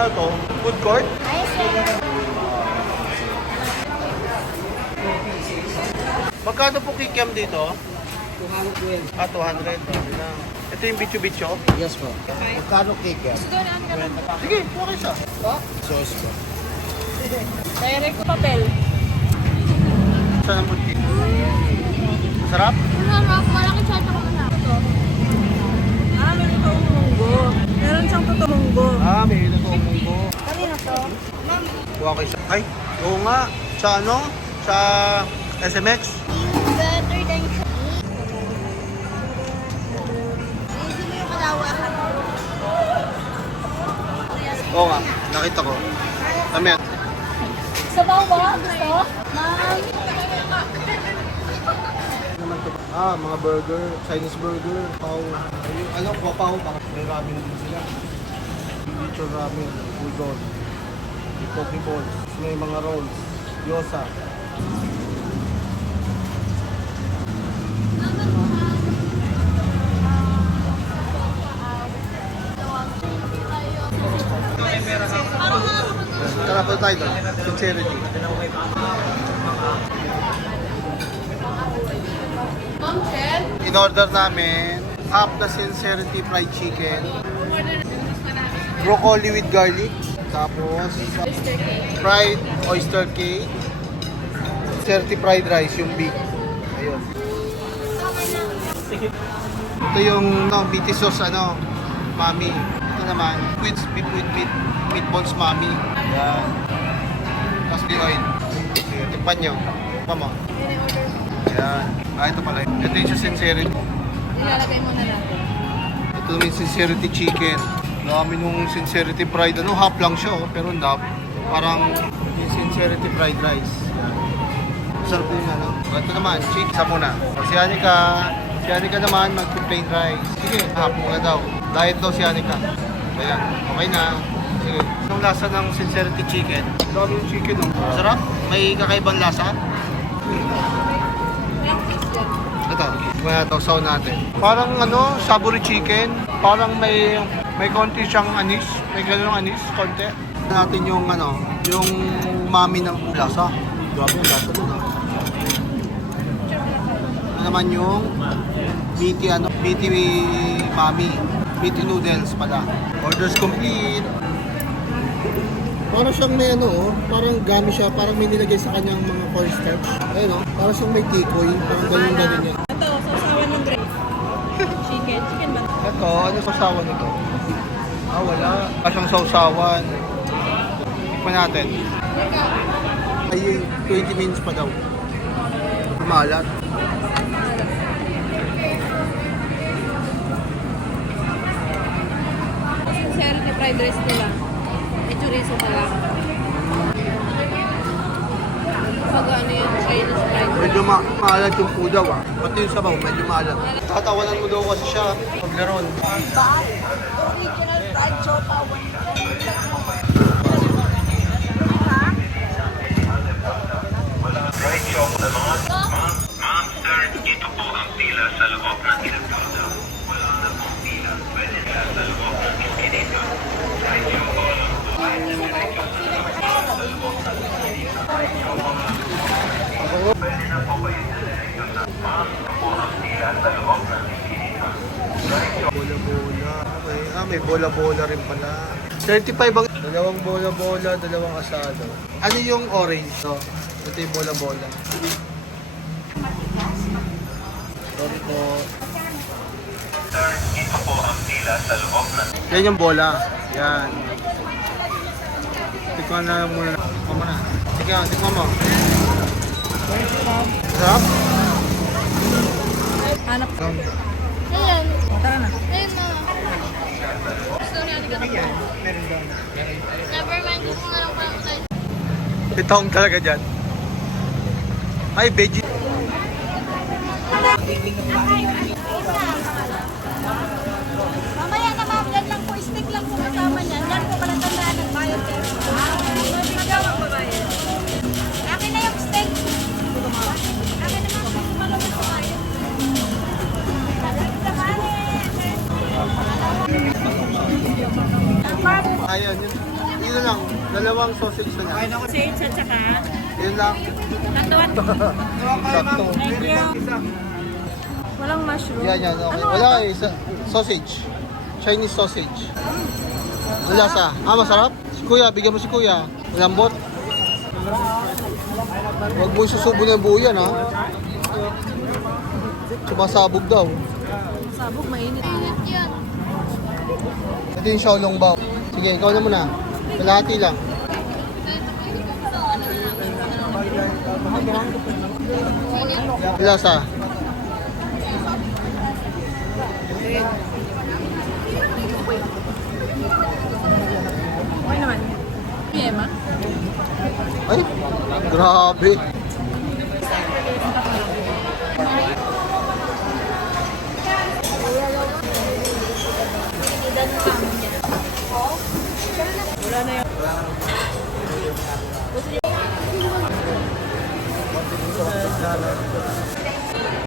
Ano to? Food court? Ay, sir. Magkano po kikiam dito? 212. 200. Sabi na. Ito yung bicho-bicho? Yes po. Magkano cake yan? Sige, okay sa. Sauce po. Direct papel. Saan ang buti? Sarap? Masarap. Malaki siya sa kamala. Ito. Meron totoong munggo. Meron siyang totoong munggo. May totoong munggo. Kanina to? Kuha ko isa. Ay, oo nga. Sa ano? Sa SMX? You better than siya. Easy mo yung kalawakan. Oo nga. Nakita ko. Kami. Sabaw ba? Gusto? Ma'am. Mga burger. Chinese burger. Pao. Yung ano, papaw. May ramen din sila. Bicho ramen. Udon. May poke balls. May mga rolls. Gyoza. Tara po tayo doon. Sincerity. In order namin, half na sincerity fried chicken, broccoli with garlic, tapos fried oyster cake, sincerity fried rice, yung big. Ayun. Ito yung BT sauce, mami. Ito naman, with meatballs mami. Yan. Tapos the oil. Sige, tikpan nyo. Tikpan mo. Yan. Ito pala. Ito yung sa sincerity. Ilalagay muna natin. Ito naman yung sincerity chicken. Dami nung sincerity fried. Half lang siya, pero parang yung sincerity fried rice. Yan. Sarap din Ito naman, chicken. Isa muna. Si Anika naman mag-plain rice. Sige, half muna daw. Diet daw si Anika. Ayan, okay na. Sige. Anong lasa ng sincerity chicken? Dami yung chicken, Sarap? May kakaibang lasa? Ito, sausaw natin. Parang savory chicken. Parang may konti siyang anis. May ganun anis, konti. Natin yung mami ng lasa. Grabe yung lasa doon, Ano naman yung BT mami. BT noodles pala. Orders complete. Parang siyang may parang gami siya, parang may nilagay sa kanyang mga cornstarch. Ayun parang siyang may tikoy, parang ganun yan. Ito, sausawan ng gravy. Chicken ba? Ito, ano sausawan nito? Wala. Siyang sausawan. Tikman natin. Ay, 20 minutes pa daw. Malat. Sincerity fried rice nila. May chorizo pa lang. Pag ano yung Chinese fried rice. Medyo maalat yung pudaw Pati yung sabaw, medyo maalat. Tatawanan mo daw kasi siya. Paglaron. Original fried chopa. Monster, ito po ang pila sa loob ng Ilocos. Wala na pong pila. Pwede na sa loob ng Iskinita. Pwede na po kayo diretso sa Monster po ang pila sa loob ng Iskinita. Bola-bola. Okay. May bola-bola rin pala. 35 ang... Dalawang bola-bola, dalawang asado. Ano yung orange? Ito yung bola-bola. Sorry po. Sir, ito po ang pila sa loob ng Yan yung bola. Yan. Tikman na muna. Tikman mo na. Sige, tikman mo. Sarap? Hanap ka. Ayan. Tara na. Ayun na. Gusto niya Anika to. Never mind. Gusto na lang pala tayo. Pitong talaga dyan. Ay, veggie. Mamaya na ma'am, yan lang po. Stick lang po kasama niyan. Yan po pala tandaan ng bayad kayo. Ikaw ang babae. Akin na yung steak. Akin na ma'am. Malawin ko kayo. Ayan, yun. Sige na lang. Dalawang sausage na lang. Sausage at saka Yun lang. tatuan. Sakto. Thank you. Walang mushroom. Yan. Okay. Ano Wala ito? eh. Sausage. Chinese sausage. Ang lasa. Masarap? Si Kuya, bigyan mo si Kuya. Malambot. Huwag mo isusubo na yung buo yan, ha? Sumasabog daw. Sabog, mainit. Init yan. Ito yung Xiaolong Bao. Sige, ikaw na muna. Kalahati lang. Ang lasa. Okay naman. Yema. Ay, grabe. Wala na yung...